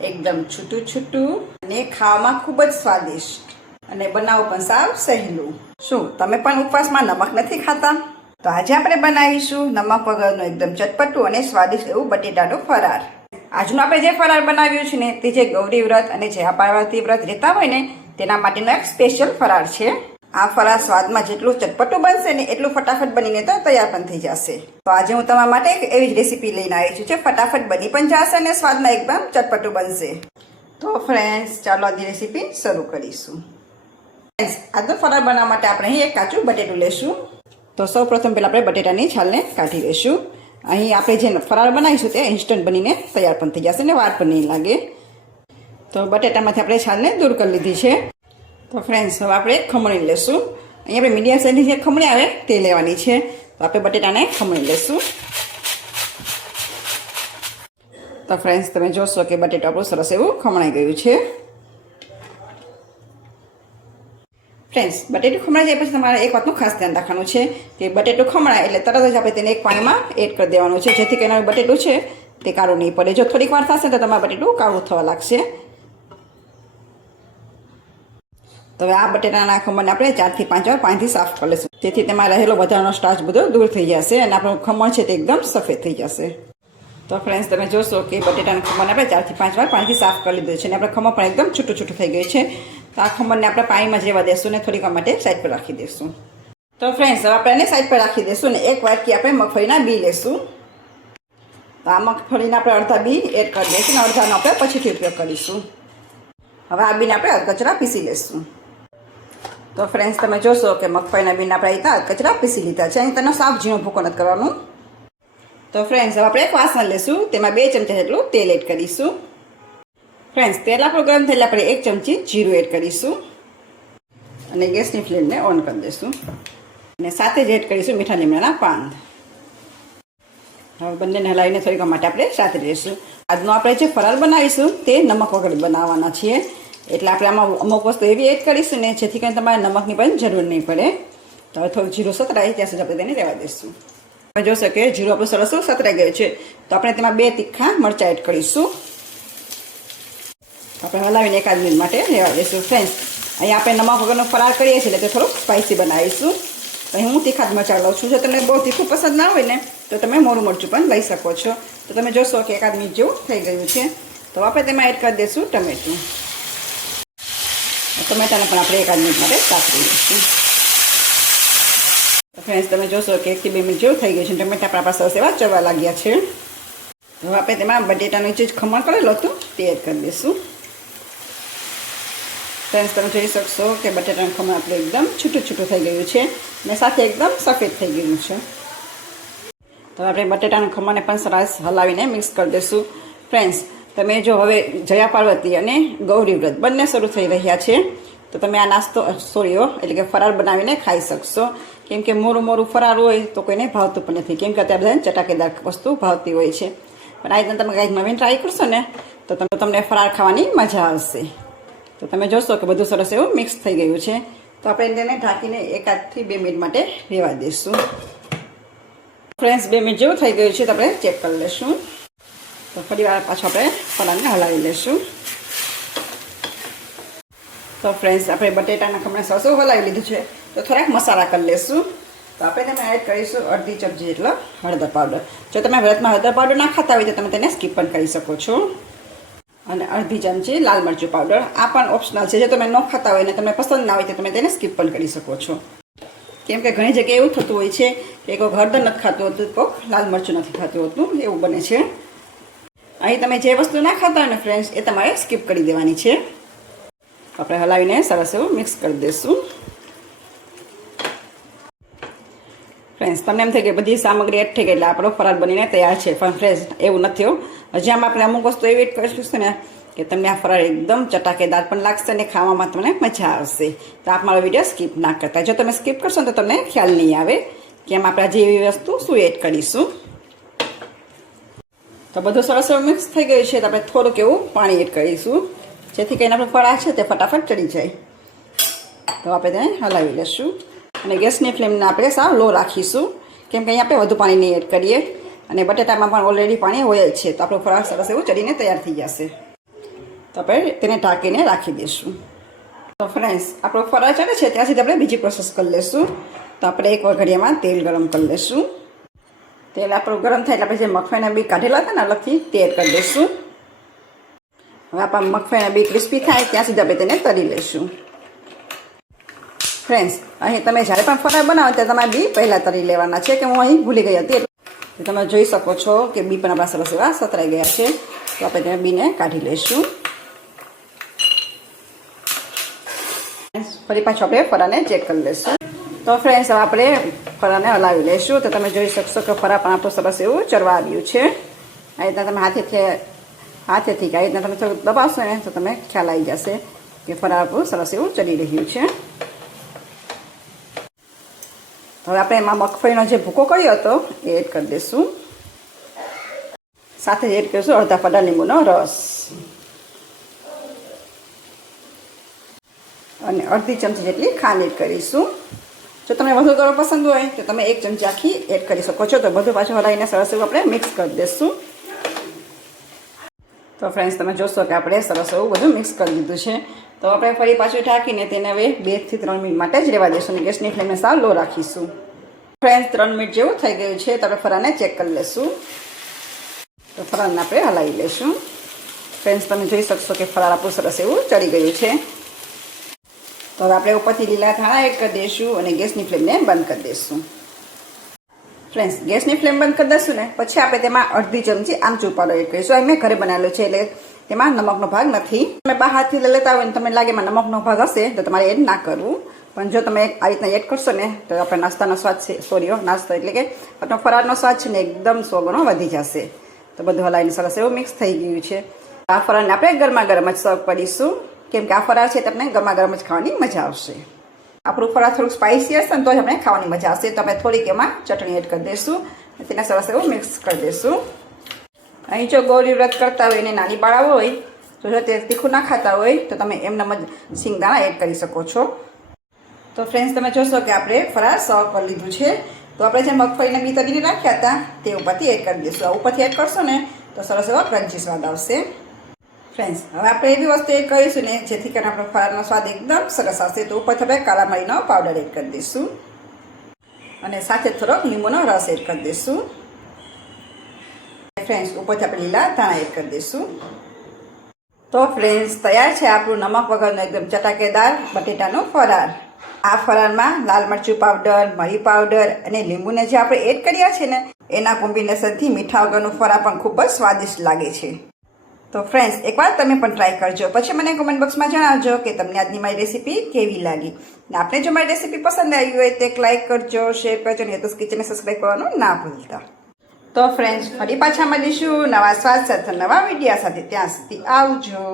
એકદમ છૂટું છૂટું અને ખાવામાં ખૂબ જ સ્વાદિષ્ટ અને બનાવવું પણ સાવ સહેલું. શું તમે પણ ઉપવાસમાં નમક નથી ખાતા? તો આજે આપણે બનાવીશું નમક વગરનું એકદમ ચટપટું અને સ્વાદિષ્ટ એવું બટેટાનું ફરાર. આજનું આપણે જે ફરાર બનાવ્યું છે ને તે જે ગૌરી વ્રત અને જે પાર્વતી વ્રત રહેતા હોય ને તેના માટેનો એક સ્પેશિયલ ફરાર છે. આ ફરાર સ્વાદમાં જેટલું ચટપટું બનશે ને એટલું ફટાફટ બનીને તો તૈયાર પણ થઈ જશે. તો આજે હું તમારા માટે એક એવી જ રેસીપી લઈને આવી છું જે ફટાફટ બની પણ જશે અને સ્વાદમાં એકદમ ચટપટું બનશે. તો ફ્રેન્ડ્સ, ચાલો આજે રેસીપી શરૂ કરીશું. ફ્રેન્ડ્સ, આજનો ફરાર બનાવવા માટે આપણે અહીં એક કાચું બટેટું લેશું. તો સૌ પ્રથમ પહેલાં આપણે બટેટાની છાલને કાઢી લઈશું. અહીં આપણે જે ફરાર બનાવીશું તે ઇન્સ્ટન્ટ બનીને તૈયાર પણ થઈ જશે અને વાર પણ નહીં લાગે. તો બટેટામાંથી આપણે છાલને દૂર કરી લીધી છે. તો ફ્રેન્ડ્સ, હવે આપણે ખમણી લેશું. અહીં આપણે મીડિયમ સાઇઝની જે ખમણી આવે તે લેવાની છે. તો આપણે બટેટાને ખમણી લેશું. તો ફ્રેન્ડ્સ, તમે જોશો કે બટેટું આપણું સરસ એવું ખમણાઈ ગયું છે. ફ્રેન્ડ્સ, બટેટું ખમણાઈ જાય પછી તમારે એક વાતનું ખાસ ધ્યાન રાખવાનું છે કે બટેટું ખમણાય એટલે તરત જ આપણે તેને એક પાણીમાં એડ કરી દેવાનું છે, જેથી કરીને બટેટું છે તે કાળું નહીં પડે. જો થોડીક વાર થશે તો તમારું બટેટું કાળું થવા લાગશે. તો હવે આ બટેટાના ખમણને આપણે 4 થી 5 વાર પાણીથી સાફ કરી લઈશું, જેથી તેમાં રહેલો વધારાનો સ્ટાર્ચ બધો દૂર થઈ જશે અને આપણું ખમણ છે તે એકદમ સફેદ થઈ જશે. તો ફ્રેન્ડ્સ, તમે જોશો કે બટેટાના ખમણને આપણે 4 થી 5 વાર પાણીથી સાફ કરી લીધું છે અને આપણે ખમણ પણ એકદમ છૂટું છૂટું થઈ ગયું છે. તો આ ખમણને આપણે પાણીમાં જ રહેવા દેશું અને થોડીક વાર માટે સાઈડ પર રાખી દઈશું. તો ફ્રેન્ડ્સ, હવે આપણે એને સાઈડ પર રાખી દઈશું અને એક વાટકી આપણે મગફળીના બી લેશું. તો આ મગફળીના આપણે અડધા બી એડ કરી દઈશું અને અડધાનો આપણે પછીથી ઉપયોગ કરીશું. હવે આ બીને આપણે અધકચરા પીસી લઈશું. તો ફ્રેન્ડ્સ, તમે જોશો કે મગફળીના બીને આપણે અહીં કચરા પીસી લીધા છે. અહીં તેનો સાફ ઝીણો ભૂકો નથી કરવાનું. તો ફ્રેન્ડ્સ, હવે આપણે એક વાસણ લેશું. તેમાં 2 ચમચા જેટલું તેલ એડ કરીશું. ફ્રેન્ડ્સ, તેલ આપણું ગરમ થયેલા આપણે 1 ચમચી જીરું એડ કરીશું અને ગેસની ફ્લેમને ઓન કરી દઈશું અને સાથે જ એડ કરીશું મીઠા લીમડાના પાન. હવે બંનેને હલાવીને થોડીક વાર માટે આપણે સાથે લઈશું. આજનો આપણે જે ફરાર બનાવીશું તે નમક વગર બનાવવાના છીએ, એટલે આપણે આમાં અમુક વસ્તુ એવી એડ કરીશું ને જેથી કરીને તમારે નમકની પણ જરૂર નહીં પડે. તો હવે થોડું જીરું સતરાય ત્યાં સુધી આપણે તેને રહેવા દઈશું. તમે જોશો કે જીરું આપણું સરસ સતરાઈ ગયું છે. તો આપણે તેમાં 2 તીખા મરચાં એડ કરીશું. આપણે હલાવીને 1 મિનિટ માટે રહેવા દઈશું. ફ્રેન્ડ્સ, અહીં આપણે નમક વગરનો ફરાર કરીએ છીએ એટલે તે થોડુંક સ્પાઇસી બનાવીશું. અહીં હું તીખા જ મરચાં લઉં છું. જો તમને બહુ તીખું પસંદ ના હોય ને તો તમે મોરું મરચું પણ લઈ શકો છો. તો તમે જોશો કે 1 મિનિટ જેવું થઈ ગયું છે. તો આપણે તેમાં એડ કરી દઈશું ટમેટું. ટમેટાને પણ આપણે 1 મિનિટ માટે સાતરી લઈશું. તો ફ્રેન્ડ્સ, તમે જોશો કે 1 થી 2 મિનિટ જેવું થઈ ગયું છે. ટમેટા પણ આપણા સરસ એવા ચડવા લાગ્યા છે. હવે આપણે તેમાં બટેટાનું જે ખમણ કરેલું હતું તે એડ કરી દઈશું. ફ્રેન્ડ્સ, તમે જોઈ શકશો કે બટેટાનું ખમણ આપણું એકદમ છૂટું છૂટું થઈ ગયું છે અને સાથે એકદમ સફેદ થઈ ગયું છે. તો આપણે બટેટાનું ખમણને પણ સરસ હલાવીને મિક્સ કરી દઈશું. ફ્રેન્ડ્સ, તમે જો હવે જયા પાર્વતી અને ગૌરી વ્રત બંને શરૂ થઈ રહ્યા છે તો તમે આ નાસ્તો એટલે કે ફરાર બનાવીને ખાઈ શકશો. કેમ કે મોરું ફરાર હોય તો કોઈને ભાવતું પણ નથી, કેમ કે અત્યારે બધાને ચટાકેદાર વસ્તુ ભાવતી હોય છે. પણ આ રીતે તમે કંઈક નવીન ટ્રાય કરશો ને તો તમને ફરાર ખાવાની મજા આવશે. તો તમે જોશો કે બધું સરસ એવું મિક્સ થઈ ગયું છે. તો આપણે તેને ઢાંકીને 1 થી 2 મિનિટ માટે રહેવા દઈશું. ફ્રેન્ડ્સ, 2 મિનિટ જેવું થઈ ગયું છે તો આપણે ચેક કરી લઈશું. તો ફરી વાર પાછું આપણે ફરારને હલાવી લઈશું. તો ફ્રેન્ડ્સ, આપણે બટેટાના ખમણે સરસ હલાવી લીધું છે. તો થોડાક મસાલા કરી લઈશું. તો આપણે તેમાં એડ કરીશું અડધી ચમચી જેટલો હળદર પાવડર. જો તમે વ્રતમાં હળદર પાવડર ના ખાતા હોય તો તમે તેને સ્કીપ પણ કરી શકો છો. અને અડધી ચમચી લાલ મરચું પાવડર. આ પણ ઓપ્શનલ છે. જો તમે ન ખાતા હોય ને તમને પસંદ ના હોય તો તમે તેને સ્કીપ પણ કરી શકો છો. કેમ કે ઘણી જગ્યાએ એવું થતું હોય છે કે કોઈક હળદર નથી ખાતું હોતું, કોઈક લાલ મરચું નથી ખાતું હોતું, એવું બને છે. અહીં તમે જે વસ્તુ ના ખાતા હોય ને ફ્રેન્ડ્સ એ તમારે સ્કીપ કરી દેવાની છે. આપણે હલાવીને સરસ એવું મિક્સ કરી દઈશું. ફ્રેન્ડ્સ, તમને એમ થાય કે બધી સામગ્રી એડ થઈ ગઈ એટલે આપણો ફરાર બનીને તૈયાર છે, પણ ફ્રેન્ડ્સ એવું નથી. હજી આમાં આપણે અમુક વસ્તુ એવી એડ કરીશું ને કે તમને આ ફરાર એકદમ ચટાકેદાર પણ લાગશે અને ખાવામાં તમને મજા આવશે. તો આપ મારો વિડીયો સ્કીપ ના કરતા. જો તમે સ્કીપ કરશો ને તો તમને ખ્યાલ નહીં આવે કે એમ આપણે જે એવી વસ્તુ શું એડ કરીશું. તો બધું સરસ એવું મિક્સ થઈ ગયું છે. તો આપણે થોડુંક એવું પાણી એડ કરીશું જેથી કરીને આપણો ફરાર છે તે ફટાફટ ચડી જાય. તો આપણે તેને હલાવી લઈશું અને ગેસની ફ્લેમને આપણે સાવ લો રાખીશું, કેમ કે અહીંયા આપણે વધુ પાણી નહીં એડ કરીએ અને બટેટામાં પણ ઓલરેડી પાણી હોય જ છે. તો આપણો ફરાર સરસ એવું ચડીને તૈયાર થઈ જશે. તો આપણે તેને ઢાંકીને રાખી દઈશું. તો ફ્રેન્ડ્સ, આપણો ફરાળ ચડે છે ત્યાં સુધી આપણે બીજી પ્રોસેસ કરી લઈશું. તો આપણે એક વઘડિયામાં તેલ ગરમ કરી લઈશું. તેલ આપણું ગરમ થાય એટલે આપણે જે મગફળીના બી કાઢેલા હતા ને અલગથી તે એડ કરી દઈશું. હવે આપણા મગફળીના બી ક્રિસ્પી થાય ત્યાં સુધી આપણે તેને તળી લઈશું. ફ્રેન્ડ્સ, અહીં તમે જ્યારે પણ ફરાળ બનાવો ત્યારે તમારે બી પહેલાં તળી લેવાના છે, કે હું અહીં ભૂલી ગઈ હતી. એટલે તમે જોઈ શકો છો કે બી પણ આપણા સરસ એવા સતરાઈ ગયા છે. તો આપણે તેને બીને કાઢી લઈશું. ફરી પાછું આપણે ફરાળને ચેક કરી લઈશું. તો ફ્રેન્ડ્સ, હવે આપણે ફરાળને હલાવી લઈશું. તો તમે જોઈ શકશો કે ફરાળ પણ આપણું સરસ એવું ચડવા આવ્યું છે. આ રીતના તમે હાથેથી આવી રીતના તમે થોડુંક દબાવશો ને તો તમે ખ્યાલ આવી જશે કે ફરાળ આપણું સરસ એવું ચડી રહ્યું છે. હવે આપણે એમાં મગફળીનો જે ભૂકો કર્યો હતો એ એડ કરી દઈશું. સાથે જ એડ કરીશું અડધા ફડા લીંબુનો રસ અને અડધી ચમચી જેટલી ખાંડ એડ કરીશું. જો તમને વધુ ગળો પસંદ હોય તો તમે 1 ચમચી આખી એડ કરી શકો છો. તો બધું પાછું હલાવીને સરસ એવું આપણે મિક્સ કરી દઈશું. તો ફ્રેન્ડ્સ, તમે જોશો કે આપણે સરસ એવું બધું મિક્સ કરી દીધું છે. તો આપણે ફરી પાછું ઢાંકીને તેને હવે 2 થી 3 મિનિટ માટે જ રહેવા દઈશું અને ગેસની ફ્લેમને સાવ લો રાખીશું. ફ્રેન્ડ્સ, 3 મિનિટ જેવું થઈ ગયું છે. તો આપણે ફરાળને ચેક કરી લઈશું. તો ફરાળને આપણે હલાવી લઈશું. ફ્રેન્ડ્સ, તમે જોઈ શકશો કે ફરાળ આપણું સરસ એવું ચડી ગયું છે. તો હવે આપણે ઉપરથી લીલા ધાણા એડ કરી દઈશું અને ગેસની ફ્લેમને બંધ કરી દઈશું. ફ્રેન્ડ્સ, ગેસની ફ્લેમ બંધ કરી દઈશું ને પછી આપણે તેમાં અડધી ચમચી આમચૂર પાવડર એડ કરીશું. મેં ઘરે બનાવેલો છે એટલે તેમાં નમકનો ભાગ નથી. તમે બહારથી લેતા હોય ને તમને લાગે એમાં નમકનો ભાગ હશે તો તમારે એડ ના કરવું. પણ જો તમે આ રીતના એડ કરશો ને તો આપણે નાસ્તાનો સ્વાદ છે નાસ્તો એટલે કે આપણો ફરાળનો સ્વાદ છે ને એકદમ 100 ગણો વધી જશે. તો બધું હલાવીને સરસ એવું મિક્સ થઈ ગયું છે. આ ફરાળને આપણે ગરમા ગરમ જ સર્વ કરીશું, કેમ કે આ ફરાળ છે તો આપણે ગરમા ગરમ જ ખાવાની મજા આવશે. આપણું ફરાળ થોડુંક સ્પાઇસી હશે ને તો જ આપણે ખાવાની મજા આવશે. તો આપણે થોડીક એમાં ચટણી એડ કરી દઈશું અને તેને સરસ એવું મિક્સ કરી દઈશું. અહીં જો ગૌરી વ્રત કરતા હોય અને નાની બાળાઓ હોય તો જો તે તીખું ના ખાતા હોય તો તમે એમનામ જ સિંગદાણા એડ કરી શકો છો. તો ફ્રેન્ડ્સ, તમે જોશો કે આપણે ફરાળ સર્વ કરી લીધું છે. તો આપણે જે મગફળીને બી તળીને રાખ્યા હતા તે ઉપરથી એડ કરી દઈશું. આ ઉપરથી એડ કરશો ને તો સરસ એવો ક્રન્ચી સ્વાદ આવશે. ફ્રેન્ડ્સ, હવે આપણે એવી વસ્તુ એડ કરીશું ને જેથી કરીને આપણો ફરાળનો સ્વાદ એકદમ સરસ આવશે. તો ઉપરથી આપણે કાળા મરીનો પાવડર એડ કરી દઈશું અને સાથે થોડોક લીંબુનો રસ એડ કરી દઈશું. ફ્રેન્ડ્સ, ઉપરથી આપણે લીલા ધાણા એડ કરી દઈશું. તો ફ્રેન્ડ્સ, તૈયાર છે આપણું નમક વગરનું એકદમ ચટાકેદાર બટેટાનું ફરાળ. આ ફરાળમાં લાલ મરચું પાવડર, મરી પાવડર અને લીંબુને જે આપણે એડ કર્યા છે ને એના કોમ્બિનેશનથી મીઠા વગરનું ફરાળ પણ ખૂબ જ સ્વાદિષ્ટ લાગે છે. તો ફ્રેન્ડ્સ, એકવાર તમે પણ ટ્રાય કરજો. પછી મને કોમેન્ટ બોક્સમાં જણાવજો કે તમને આજની મારી રેસીપી કેવી લાગી. ને આપણે જો મારી રેસીપી પસંદ આવી હોય તો એક લાઇક કરજો, શેર કરજો અને હેતુસ કિચનને સબસ્ક્રાઈબ કરવાનું ના ભૂલતા. તો ફ્રેન્ડ્સ, ફરી પાછા મળીશું નવા સ્વાદ સાથે નવા વિડીયા સાથે. ત્યાં સુધી આવજો.